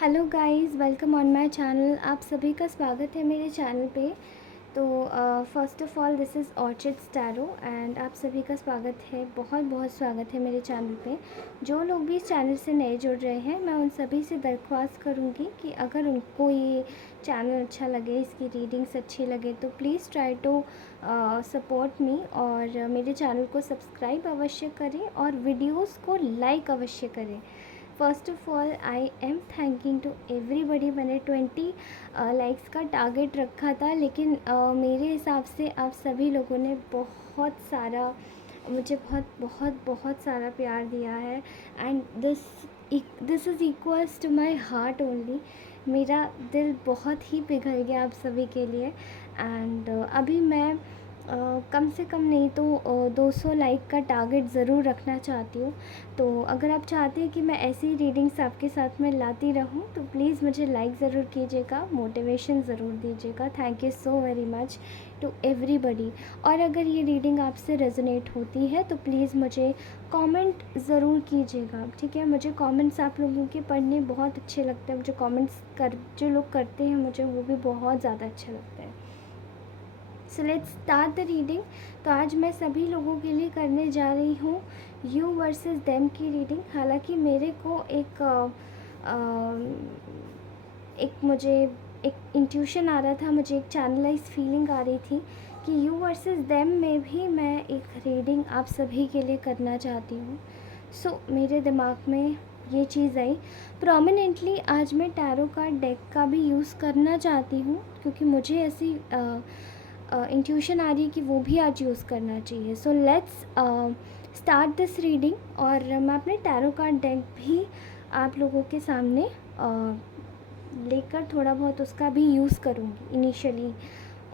Hello guys, welcome on my channel. आप सभी का स्वागत है मेरे चैनल पे। तो first of all this is orchid स्टैरो एंड आप सभी का स्वागत है, बहुत बहुत स्वागत है मेरे चैनल पे। जो लोग भी इस चैनल से नए जुड़ रहे हैं, मैं उन सभी से दरख्वास्त करूँगी कि अगर उनको ये चैनल अच्छा लगे, इसकी रीडिंग्स अच्छी लगे, तो please try to support me और मेरे चैनल को सब्सक्राइब अवश्य करें और वीडियोज़ को लाइक अवश्य करें। First of all I am thanking to everybody. मैंने 20 लाइक्स का टारगेट रखा था, लेकिन मेरे हिसाब से आप सभी लोगों ने बहुत सारा मुझे बहुत बहुत बहुत सारा प्यार दिया है and this is equals to my heart only. मेरा दिल बहुत ही पिघल गया आप सभी के लिए एंड अभी मैं कम से कम नहीं तो 200 लाइक का टारगेट ज़रूर रखना चाहती हूँ। तो अगर आप चाहते हैं कि मैं ऐसी रीडिंग्स आपके साथ में लाती रहूँ तो प्लीज़ मुझे लाइक ज़रूर कीजिएगा, मोटिवेशन ज़रूर दीजिएगा। Thank you so very much to everybody. और अगर ये रीडिंग आपसे रेजोनेट होती है तो प्लीज़ मुझे कमेंट ज़रूर कीजिएगा, ठीक है। मुझे कमेंट्स आप लोगों के पढ़ने बहुत अच्छे लगते हैं। मुझे कमेंट्स जो लोग करते हैं मुझे वो भी बहुत ज़्यादा अच्छे लगते हैं। So let's start the reading. तो आज मैं सभी लोगों के लिए करने जा रही हूँ यू वर्सेस देम की रीडिंग। हालांकि मेरे को मुझे एक इंट्यूशन आ रहा था, मुझे एक चैनलाइज फीलिंग आ रही थी कि यू वर्सेस देम में भी मैं एक रीडिंग आप सभी के लिए करना चाहती हूँ। सो मेरे दिमाग में ये चीज़ आई। प्रोमिनेंटली आज मैं टैरो कार्ड डेक का भी यूज़ करना चाहती हूँ क्योंकि मुझे ऐसी इंट्यूशन आ रही है कि वो भी आज यूज़ करना चाहिए। So let's start this reading. और मैं अपने टैरो कार्ड डेक भी आप लोगों के सामने लेकर थोड़ा बहुत उसका भी यूज़ करूँगी इनिशियली,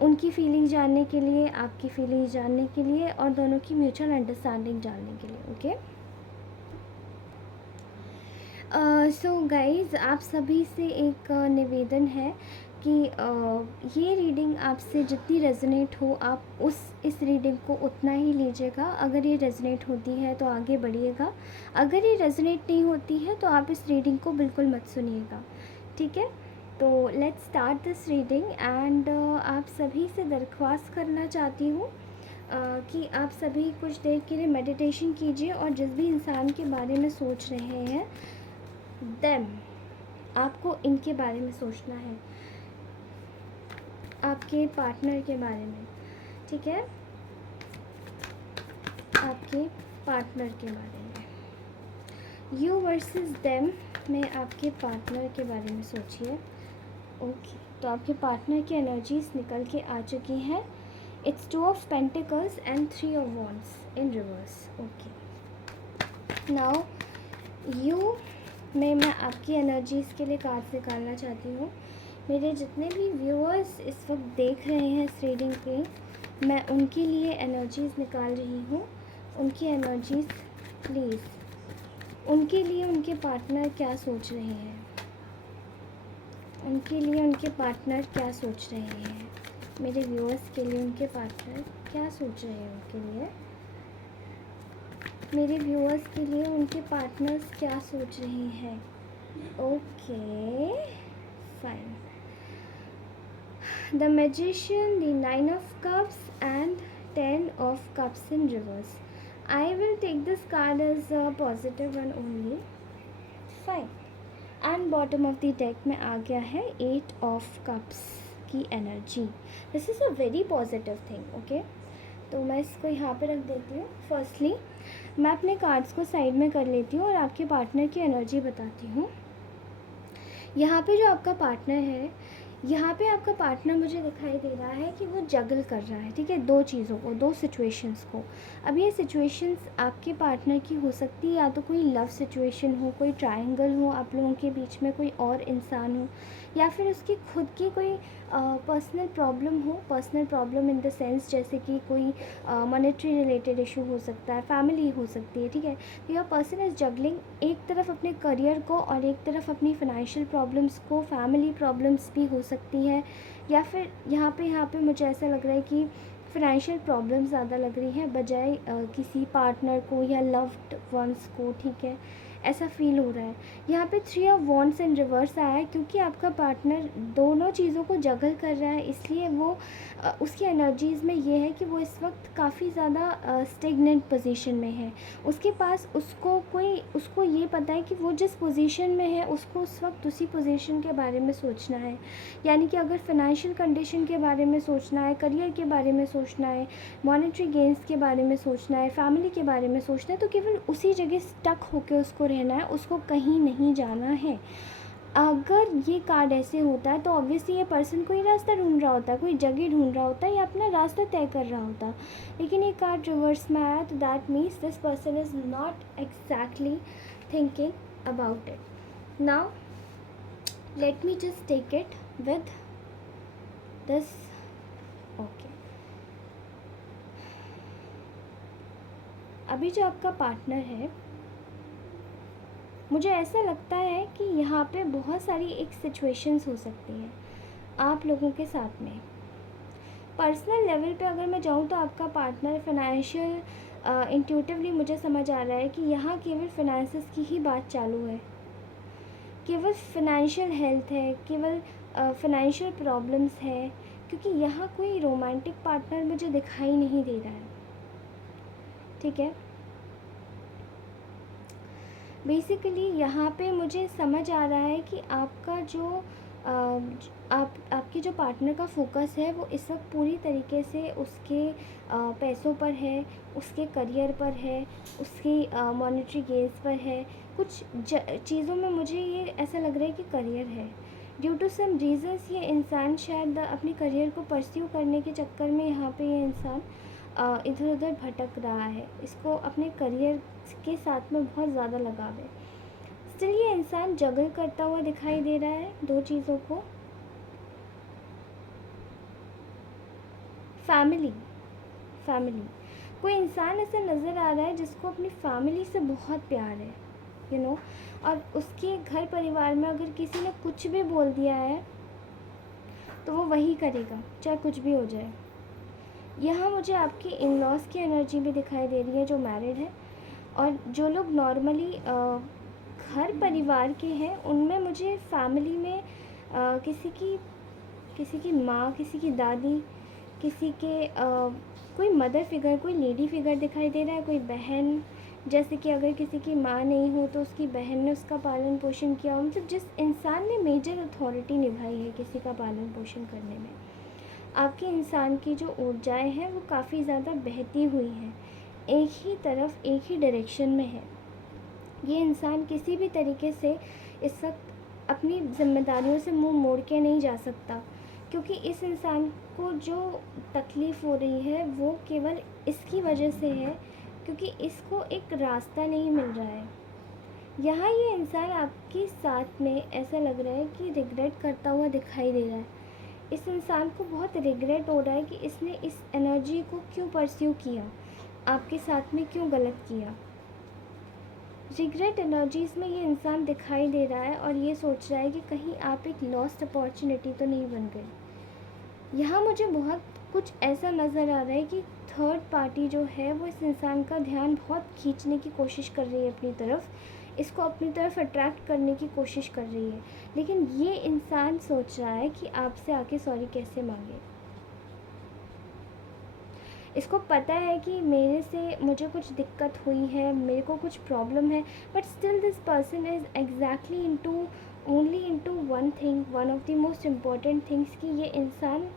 उनकी फीलिंग जानने के लिए, आपकी फीलिंग जानने के लिए और दोनों की म्यूचुअल अंडरस्टैंडिंग जानने के लिए। ओके, सो गाइज़, आप सभी से एक निवेदन है कि ये रीडिंग आपसे जितनी रेजोनेट हो आप इस रीडिंग को उतना ही लीजिएगा। अगर ये रेजोनेट होती है तो आगे बढ़िएगा, अगर ये रेजोनेट नहीं होती है तो आप इस रीडिंग को बिल्कुल मत सुनिएगा, ठीक है। तो let's start this reading and आप सभी से दरख्वास्त करना चाहती हूँ कि आप सभी कुछ देर के लिए मेडिटेशन कीजिए और जिस भी इंसान के बारे में सोच रहे हैं देम, आपको इनके बारे में सोचना है, आपके पार्टनर के बारे में, ठीक है, आपके पार्टनर के बारे में। यू वर्सेस देम में आपके पार्टनर के बारे में सोचिए। ओके, तो आपके पार्टनर की एनर्जीज निकल के आ चुकी हैं। It's 2 of pentacles and 3 of wands in reverse. Okay, now you में मैं आपकी एनर्जीज़ के लिए कार्ड्स निकालना चाहती हूँ। मेरे जितने भी व्यूअर्स इस वक्त देख रहे हैं इस रीडिंग पे, मैं उनके लिए एनर्जीज़ निकाल रही हूँ। उनकी एनर्जीज़ प्लीज़, उनके लिए उनके पार्टनर क्या सोच रहे हैं, उनके लिए उनके पार्टनर क्या सोच रहे हैं। मेरे व्यूअर्स के लिए उनके पार्टनर क्या सोच रहे हैं, उनके लिए मेरे व्यूअर्स के लिए उनके पार्टनर्स क्या सोच रहे हैं। Okay, fine. The magician, the 9 of cups and 10 of cups in reverse. I will take this card as a positive one only. Fine. And bottom of the deck में आ गया है 8 of cups की energy. This is a very positive thing. Okay, तो मैं इसको यहाँ पे रख देती हूँ। फर्स्टली मैं अपने कार्ड्स को साइड में कर लेती हूँ और आपके पार्टनर की एनर्जी बताती हूँ। यहाँ पे जो आपका पार्टनर है, यहाँ पे आपका पार्टनर मुझे दिखाई दे रहा है कि वो जगल कर रहा है, ठीक है, दो चीज़ों को, दो सिचुएशंस को। अब ये सिचुएशंस आपके पार्टनर की हो सकती है, या तो कोई लव सिचुएशन हो, कोई ट्रायंगल हो आप लोगों के बीच में, कोई और इंसान हो, या फिर उसकी खुद की कोई पर्सनल प्रॉब्लम हो। Personal problem in the sense जैसे कि कोई मॉनेटरी रिलेटेड इशू हो सकता है, फैमिली हो सकती है, ठीक है। तो योर पर्सन इज़ जगलिंग, एक तरफ अपने करियर को और एक तरफ अपनी फाइनेंशियल प्रॉब्लम्स को, फैमिली प्रॉब्लम्स भी हो सकती है, या फिर यहाँ पे मुझे ऐसा लग रहा है कि फाइनेंशियल प्रॉब्लम ज़्यादा लग रही है बजाय किसी पार्टनर को या लव्ड वंस को, ठीक है। ऐसा फील हो रहा है। यहाँ पे 3 ऑफ वॉन्ड्स इन रिवर्स आया है, क्योंकि आपका पार्टनर दोनों चीज़ों को जगल कर रहा है, इसलिए वो उसकी एनर्जीज़ में ये है कि वो इस वक्त काफ़ी ज़्यादा स्टेगनेंट पोजीशन में है। उसके पास उसको ये पता है कि वो जिस पोजीशन में है उसको उस वक्त उसी पोजीशन के बारे में सोचना है। यानी कि अगर फाइनेंशियल कंडीशन के बारे में सोचना है, करियर के बारे में सोचना है, मॉनेटरी गेन्स के बारे में सोचना है, फैमिली के बारे में सोचना है, तो केवल उसी जगह स्टक होकर उसको रहना है, उसको कहीं नहीं जाना है। अगर ये कार्ड ऐसे होता है तो ऑब्वियसली ये पर्सन कोई रास्ता ढूंढ रहा होता है, कोई जगह ढूंढ रहा होता है या अपना रास्ता तय कर रहा होता। लेकिन ये कार्ड रिवर्स में आया, तो that means this person is not exactly thinking about it. Now let me just take it with this. Okay, अभी जो आपका पार्टनर है, मुझे ऐसा लगता है कि यहाँ पे बहुत सारी एक सिचुएशंस हो सकती हैं आप लोगों के साथ में। पर्सनल लेवल पे अगर मैं जाऊँ तो आपका पार्टनर फाइनेंशियल इंट्यूटिवली मुझे समझ आ रहा है कि यहाँ केवल फाइनेंसेस की ही बात चालू है, केवल फाइनेंशियल हेल्थ है, केवल फाइनेंशियल प्रॉब्लम्स है, क्योंकि यहाँ कोई रोमांटिक पार्टनर मुझे दिखाई नहीं दे रहा है। ठीक है, बेसिकली यहाँ पे मुझे समझ आ रहा है कि आपका जो आपके जो पार्टनर का फोकस है वो इस वक्त पूरी तरीके से उसके पैसों पर है, उसके करियर पर है, उसकी मॉनेटरी गेन्स पर है। कुछ चीज़ों में मुझे ये ऐसा लग रहा है कि करियर है। ड्यू टू सम रीज़न्स ये इंसान शायद अपने करियर को परस्यू करने के चक्कर में यहाँ पे ये इंसान इधर उधर भटक रहा है। इसको अपने करियर के साथ में बहुत ज़्यादा लगाव है। स्टिल ये इंसान जगल करता हुआ दिखाई दे रहा है दो चीज़ों को। फैमिली कोई इंसान ऐसा नज़र आ रहा है जिसको अपनी फैमिली से बहुत प्यार है, यू नो, और उसके घर परिवार में अगर किसी ने कुछ भी बोल दिया है तो वो वही करेगा, चाहे कुछ भी हो जाए। यहाँ मुझे आपकी इन लॉज़ की एनर्जी भी दिखाई दे रही है जो मैरिड है, और जो लोग नॉर्मली घर परिवार के हैं उनमें मुझे फैमिली में किसी की माँ, किसी की दादी, किसी के कोई मदर फिगर, कोई लेडी फिगर दिखाई दे रहा है, कोई बहन। जैसे कि अगर किसी की माँ नहीं हो तो उसकी बहन ने उसका पालन पोषण किया हो, मतलब जिस इंसान ने मेजर अथॉरिटी निभाई है किसी का पालन पोषण करने में। आपके इंसान की जो ऊर्जाएं हैं वो काफ़ी ज़्यादा बहती हुई हैं, एक ही तरफ, एक ही डायरेक्शन में है। ये इंसान किसी भी तरीके से इस वक्त अपनी जिम्मेदारियों से मुंह मोड़ के नहीं जा सकता, क्योंकि इस इंसान को जो तकलीफ़ हो रही है वो केवल इसकी वजह से है, क्योंकि इसको एक रास्ता नहीं मिल रहा है। यहाँ ये इंसान आपके साथ में ऐसा लग रहा है कि रिग्रेट करता हुआ दिखाई दे रहा है। इस इंसान को बहुत रिग्रेट हो रहा है कि इसने इस एनर्जी को क्यों परस्यू किया, आपके साथ में क्यों गलत किया। रिग्रेट एनर्जीज़ में ये इंसान दिखाई दे रहा है और ये सोच रहा है कि कहीं आप एक लॉस्ट अपॉर्चुनिटी तो नहीं बन गए। यहाँ मुझे बहुत कुछ ऐसा नज़र आ रहा है कि थर्ड पार्टी जो है वो इस इंसान का ध्यान बहुत खींचने की कोशिश कर रही है अपनी तरफ, इसको अपनी तरफ अट्रैक्ट करने की कोशिश कर रही है। लेकिन ये इंसान सोच रहा है कि आपसे आके सॉरी कैसे मांगे। इसको पता है कि मेरे से मुझे कुछ दिक्कत हुई है, मेरे को कुछ प्रॉब्लम है, but still this person is exactly only into one thing, one of the most important things, कि ये इंसान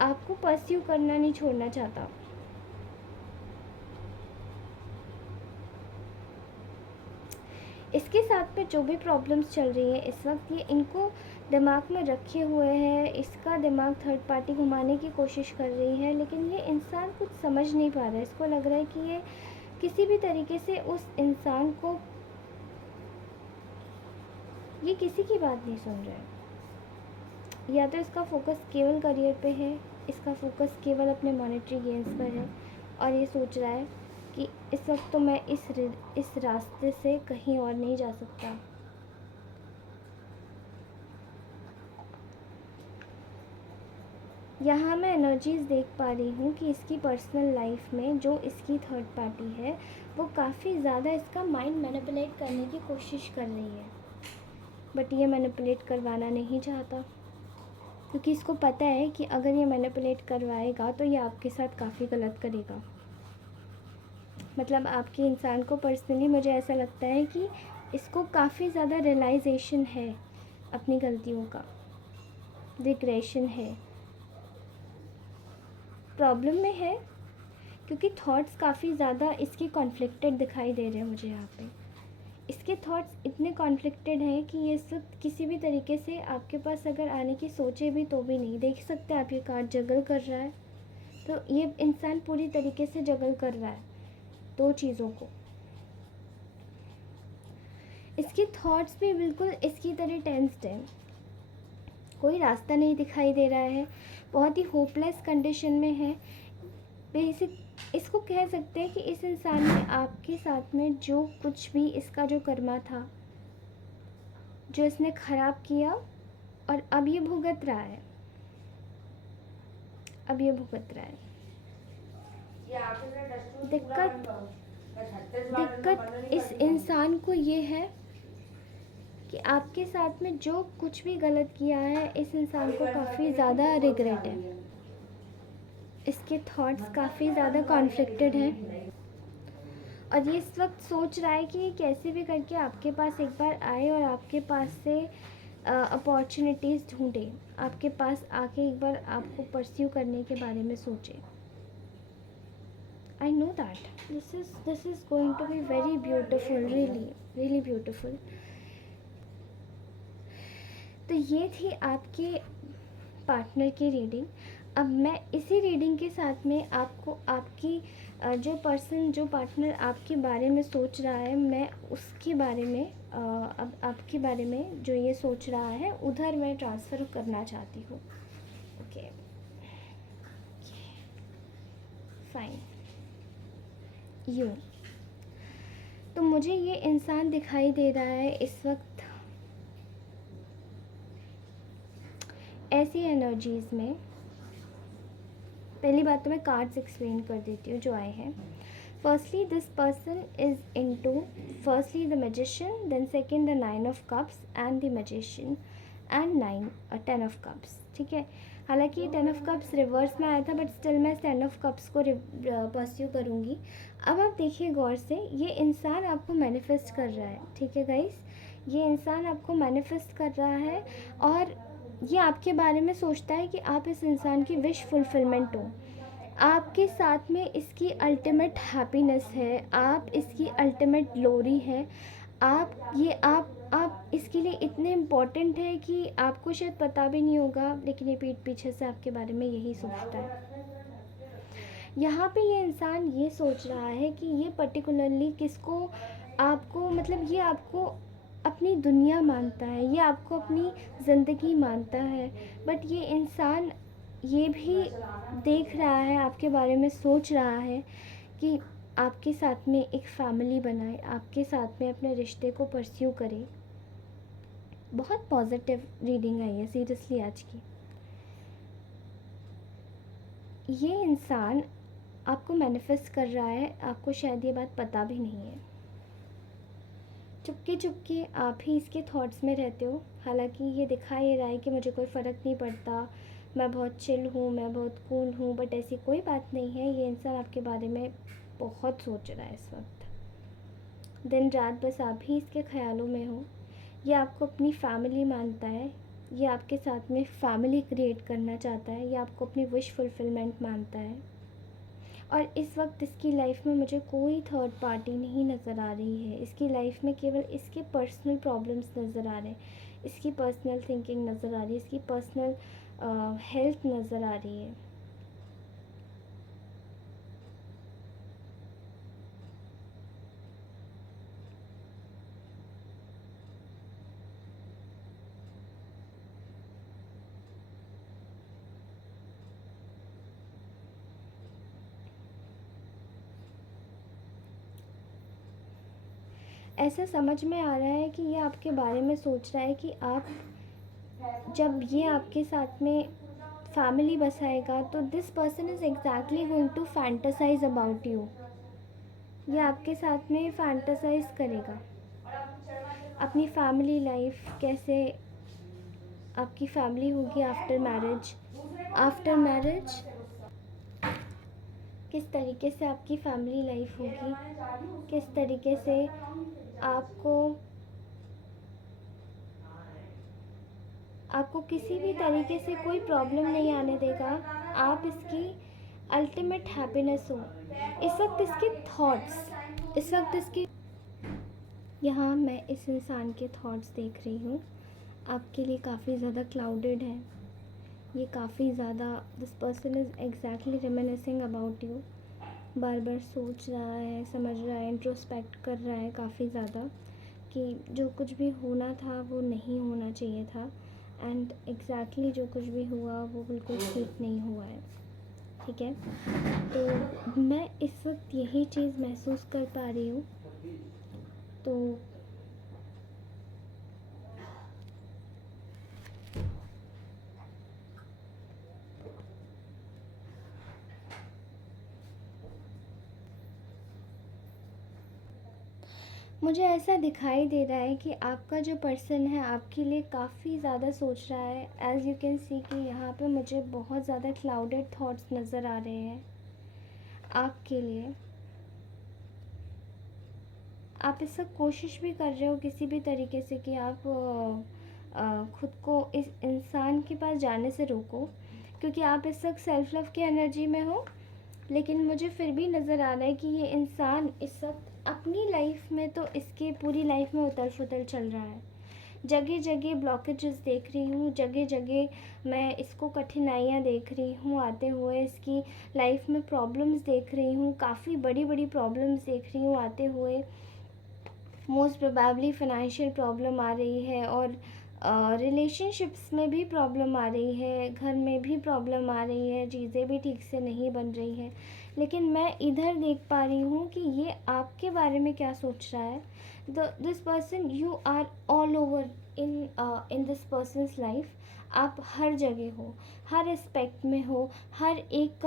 आपको परस्यू करना नहीं छोड़ना चाहता। इसके साथ में जो भी प्रॉब्लम्स चल रही हैं इस वक्त, ये इनको दिमाग में रखे हुए हैं, इसका दिमाग थर्ड पार्टी घुमाने की कोशिश कर रही है, लेकिन ये इंसान कुछ समझ नहीं पा रहा है। इसको लग रहा है कि ये किसी भी तरीके से उस इंसान को, ये किसी की बात नहीं सुन रहा है। या तो इसका फोकस केवल करियर पे है, इसका फोकस केवल अपने मॉनेटरी गेन्स पर है, और ये सोच रहा है कि इस वक्त तो मैं इस रास्ते से कहीं और नहीं जा सकता। यहाँ मैं एनर्जीज़ देख पा रही हूँ कि इसकी पर्सनल लाइफ में जो इसकी थर्ड पार्टी है वो काफ़ी ज़्यादा इसका माइंड मैनिपुलेट करने की कोशिश कर रही है, बट ये मैनिपुलेट करवाना नहीं चाहता, क्योंकि इसको पता है कि अगर ये मैनिपुलेट करवाएगा तो ये आपके साथ काफ़ी गलत करेगा। मतलब आपके इंसान को पर्सनली मुझे ऐसा लगता है कि इसको काफ़ी ज़्यादा रियलाइजेशन है अपनी गलतियों का, रिग्रेशन है, प्रॉब्लम में है, क्योंकि थॉट्स काफ़ी ज़्यादा इसके कॉन्फ्लिक्टेड दिखाई दे रहे हैं मुझे यहाँ पे। इसके थॉट्स इतने कॉन्फ्लिक्टेड हैं कि ये सब किसी भी तरीके से आपके पास अगर आने की सोचे भी तो भी नहीं। देख सकते हैं आप, ये कार्ड जगल कर रहा है, तो ये इंसान पूरी तरीके से जगल कर रहा है दो चीज़ों को। इसके थॉट्स भी बिल्कुल इसकी तरह टेंस्ड हैं, कोई रास्ता नहीं दिखाई दे रहा है, बहुत ही होपलेस कंडीशन में है। बेसिक इसको कह सकते हैं कि इस इंसान ने आपके साथ में जो कुछ भी इसका जो कर्मा था, जो इसने ख़राब किया, और अब ये भुगत रहा है, अब ये भुगत रहा है। दिक्कत इस इंसान को ये है कि आपके साथ में जो कुछ भी गलत किया है, इस इंसान को काफ़ी ज़्यादा रिग्रेट है। इसके थॉट्स काफ़ी ज़्यादा कॉन्फ्लिक्टेड हैं, और ये इस वक्त सोच रहा है कि ये कैसे भी करके आपके पास एक बार आए और आपके पास से अपॉर्चुनिटीज़ ढूंढे, आपके पास आके एक बार आपको परस्यू करने के बारे में सोचे। I know that this is going to be very beautiful, really beautiful. तो ये थी आपके पार्टनर की रीडिंग। अब मैं इसी रीडिंग के साथ में आपको आपकी जो पर्सन, जो पार्टनर आपके बारे में सोच रहा है, मैं उसके बारे में अब आपके बारे में जो ये सोच रहा है उधर मैं ट्रांसफ़र करना चाहती हूँ। Okay, fine. यूँ तो मुझे ये इंसान दिखाई दे रहा है इस वक्त ऐसी एनर्जीज़ में। पहली बात तो मैं कार्ड्स एक्सप्लेन कर देती हूँ जो आए हैं। Firstly this person is into firstly the magician, then second the 9 of cups and the magician and 10 of cups. ठीक है, हालांकि ये 10 ऑफ कप्स रिवर्स में आया था, बट स्टिल मैं 10 ऑफ कप्स को परस्यू करूँगी। अब आप देखिए गौर से, ये इंसान आपको मैनिफेस्ट कर रहा है। ठीक है गाइस, ये इंसान आपको मैनिफेस्ट कर रहा है, और ये आपके बारे में सोचता है कि आप इस इंसान की विश फुलफिलमेंट हो। आपके साथ में इसकी अल्टीमेट हैप्पीनेस है, आप इसकी अल्टीमेट ग्लोरी है। आप इसके लिए इतने इम्पोर्टेंट है कि आपको शायद पता भी नहीं होगा, लेकिन ये पीठ पीछे से आपके बारे में यही सोचता है। यहाँ पे ये इंसान ये सोच रहा है कि ये पर्टिकुलरली किसको, आपको, मतलब ये आपको अपनी दुनिया मानता है, ये आपको अपनी ज़िंदगी मानता है। बट ये इंसान ये भी देख रहा है, आपके बारे में सोच रहा है कि आपके साथ में एक फैमिली बनाए, आपके साथ में अपने रिश्ते को परस्यू करे। बहुत पॉजिटिव रीडिंग है ये सीरियसली आज की। ये इंसान आपको मैनिफेस्ट कर रहा है, आपको शायद ये बात पता भी नहीं है। चुपके चुपके आप ही इसके थॉट्स में रहते हो। हालांकि ये दिखा ये रहा है कि मुझे कोई फ़र्क नहीं पड़ता, मैं बहुत चिल हूँ, मैं बहुत कूल हूँ, बट ऐसी कोई बात नहीं है। ये इंसान आपके बारे में बहुत सोच रहा है इस वक्त। दिन रात बस आप ही इसके ख्यालों में हो। ये आपको अपनी फैमिली मानता है, ये आपके साथ में फैमिली क्रिएट करना चाहता है, ये आपको अपनी विश फुलफिलमेंट मानता है। और इस वक्त इसकी लाइफ में मुझे कोई थर्ड पार्टी नहीं नज़र आ रही है। इसकी लाइफ में केवल इसके पर्सनल प्रॉब्लम्स नज़र आ रहे हैं, इसकी पर्सनल थिंकिंग नज़र आ रही है, इसकी पर्सनल हेल्थ नज़र आ रही है। ऐसा समझ में आ रहा है कि ये आपके बारे में सोच रहा है कि आप, जब ये आपके साथ में फैमिली बसाएगा, तो this person is exactly going to fantasize about you. ये आपके साथ में फैंटासाइज करेगा अपनी फैमिली लाइफ, कैसे आपकी फैमिली होगी आफ्टर मैरिज। आफ्टर मैरिज किस तरीके से आपकी फैमिली लाइफ होगी, किस तरीके से आपको आपको किसी भी तरीके से कोई प्रॉब्लम नहीं आने देगा। आप इसकी अल्टीमेट हैप्पीनेस हो। इस वक्त इसके थॉट्स, इस वक्त इसकी, यहाँ मैं इस इंसान के थॉट्स देख रही हूँ, आपके लिए काफ़ी ज़्यादा क्लाउडेड है। ये काफ़ी ज़्यादा, this person is exactly reminiscing about you. बार बार सोच रहा है, समझ रहा है, इंट्रोस्पेक्ट कर रहा है काफ़ी ज़्यादा कि जो कुछ भी होना था वो नहीं होना चाहिए था, एंड एग्जैक्टली जो कुछ भी हुआ वो बिल्कुल ठीक नहीं हुआ है। ठीक है, तो मैं इस वक्त यही चीज़ महसूस कर पा रही हूँ। तो मुझे ऐसा दिखाई दे रहा है कि आपका जो पर्सन है आपके लिए काफ़ी ज़्यादा सोच रहा है। एज़ यू कैन सी कि यहाँ पे मुझे बहुत ज़्यादा क्लाउडेड थॉट्स नज़र आ रहे हैं आपके लिए। आप इससे कोशिश भी कर रहे हो किसी भी तरीके से कि आप खुद को इस इंसान के पास जाने से रोको, क्योंकि आप इस वक्त सेल्फ लव की एनर्जी में हो। लेकिन मुझे फिर भी नज़र आ रहा है कि ये इंसान इस वक्त अपनी लाइफ में, तो इसके पूरी लाइफ में उथल फुथल चल रहा है। जगह जगह ब्लॉकेजेस देख रही हूँ, जगह जगह मैं इसको कठिनाइयाँ देख रही हूँ आते हुए, इसकी लाइफ में प्रॉब्लम्स देख रही हूँ, काफ़ी बड़ी बड़ी प्रॉब्लम्स देख रही हूँ आते हुए। मोस्ट प्रोबेबली फाइनेंशियल प्रॉब्लम आ रही है, और रिलेशनशिप्स में भी प्रॉब्लम आ रही है, घर में भी प्रॉब्लम आ रही है, चीज़ें भी ठीक से नहीं बन रही हैं। लेकिन मैं इधर देख पा रही हूँ कि ये आपके बारे में क्या सोच रहा है। This person, you are all over in this person's life. आप हर जगह हो, हर एस्पेक्ट में हो, हर एक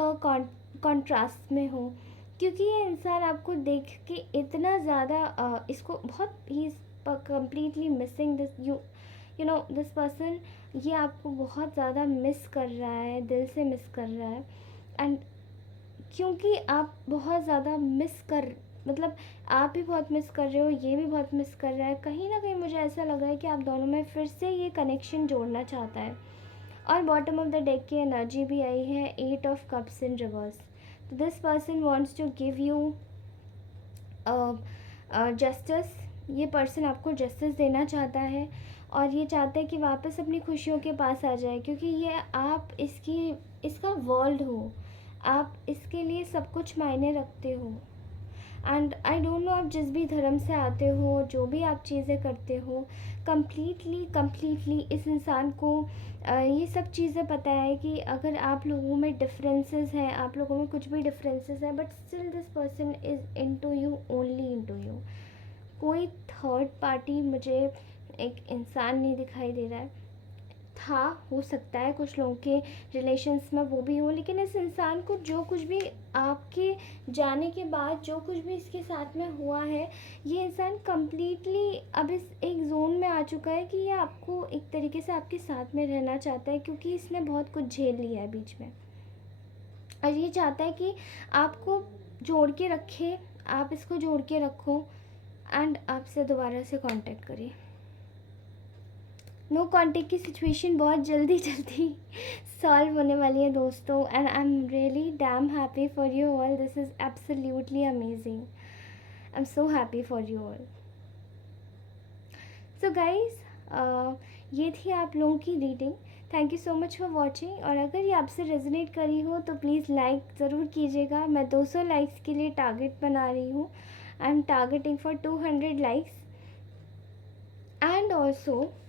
कॉन्ट्रास्ट में हो, क्योंकि ये इंसान आपको देख के इतना ज़्यादा इसको बहुत ही completely missing this you know this person. ये आपको बहुत ज़्यादा मिस कर रहा है, दिल से मिस कर रहा है। एंड क्योंकि आप बहुत ज़्यादा मिस कर, मतलब आप भी बहुत मिस कर रहे हो, ये भी बहुत मिस कर रहा है, कहीं ना कहीं मुझे ऐसा लगा है कि आप दोनों में फिर से ये कनेक्शन जोड़ना चाहता है। और बॉटम ऑफ द डेक की एनर्जी भी आई है 8 ऑफ कप्स इन रिवर्स। तो this person wants to give you justice. ये पर्सन आपको जस्टिस देना चाहता है, और ये चाहता है कि वापस अपनी खुशियों के पास आ जाए, क्योंकि ये आप इसका वर्ल्ड हो, आप इसके लिए सब कुछ मायने रखते हो। एंड आई डोंट नो आप जिस भी धर्म से आते हो, जो भी आप चीज़ें करते हो, कम्प्लीटली इस इंसान को ये सब चीज़ें पता है कि अगर आप लोगों में डिफरेंसेस हैं, आप लोगों में कुछ भी डिफरेंसेस हैं, but still this person is into you, only into you. कोई थर्ड पार्टी मुझे एक इंसान नहीं दिखाई दे रहा है। था, हो सकता है कुछ लोगों के रिलेशंस में वो भी हो, लेकिन इस इंसान को जो कुछ भी आपके जाने के बाद जो कुछ भी इसके साथ में हुआ है, ये इंसान कम्प्लीटली अब इस एक जोन में आ चुका है कि ये आपको एक तरीके से आपके साथ में रहना चाहता है, क्योंकि इसने बहुत कुछ झेल लिया है बीच में, और ये चाहता है कि आपको जोड़ के रखे, आप इसको जोड़ के रखो, एंड आपसे दोबारा से कांटेक्ट करिए। नो कांटेक्ट की सिचुएशन बहुत जल्दी जल्दी सॉल्व होने वाली है दोस्तों, and I am really dam happy for you all. This is absolutely amazing. I am so happy for you all. So guys, ये थी आप लोगों की reading. Thank you so much for watching, और अगर ये आपसे रेजोनेट करी हो तो प्लीज़ लाइक ज़रूर कीजिएगा। मैं 200 लाइक्स के लिए टारगेट बना रही हूँ। I am targeting for 200 likes.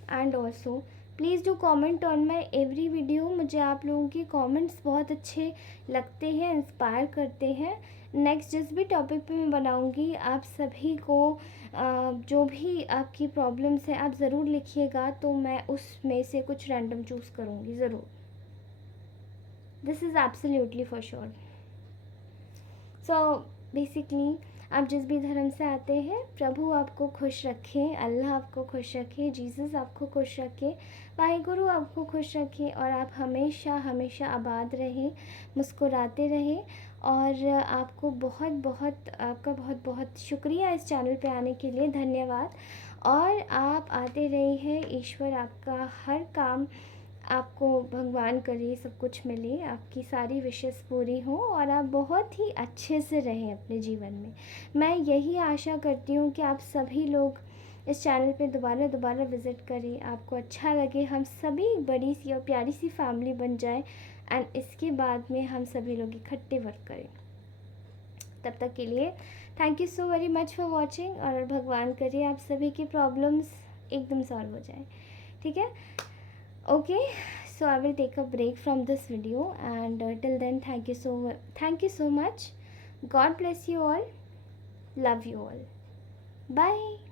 And also please do comment on my every video. मुझे आप लोगों के कॉमेंट्स बहुत अच्छे लगते हैं, इंस्पायर करते हैं। नेक्स्ट जिस भी टॉपिक पे मैं बनाऊंगी, आप सभी को जो भी आपकी प्रॉब्लम्स हैं आप ज़रूर लिखिएगा, तो मैं उसमें से कुछ रैंडम चूज़ करूँगी ज़रूर। This is absolutely for sure. So basically आप जिस भी धर्म से आते हैं, प्रभु आपको खुश रखे, अल्लाह आपको खुश रखे, जीसस आपको खुश रखे, वाहिगुरु आपको खुश रखे, और आप हमेशा हमेशा आबाद रहें, मुस्कुराते रहें। और आपको आपका बहुत बहुत शुक्रिया इस चैनल पे आने के लिए, धन्यवाद। और आप आते रहे हैं, ईश्वर आपका हर काम, आपको भगवान करे सब कुछ मिले, आपकी सारी विशेस पूरी हो, और आप बहुत ही अच्छे से रहें अपने जीवन में। मैं यही आशा करती हूँ कि आप सभी लोग इस चैनल पे दोबारा दोबारा विज़िट करें, आपको अच्छा लगे, हम सभी बड़ी सी और प्यारी सी फैमिली बन जाए, एंड इसके बाद में हम सभी लोग इकट्ठे वर्क करें। तब तक के लिए thank you so very much for watching, और भगवान करे आप सभी की प्रॉब्लम्स एकदम सॉल्व हो जाए, ठीक है? Okay, so I will take a break from this video, and till then thank you so much. God bless you all. Love you all. Bye.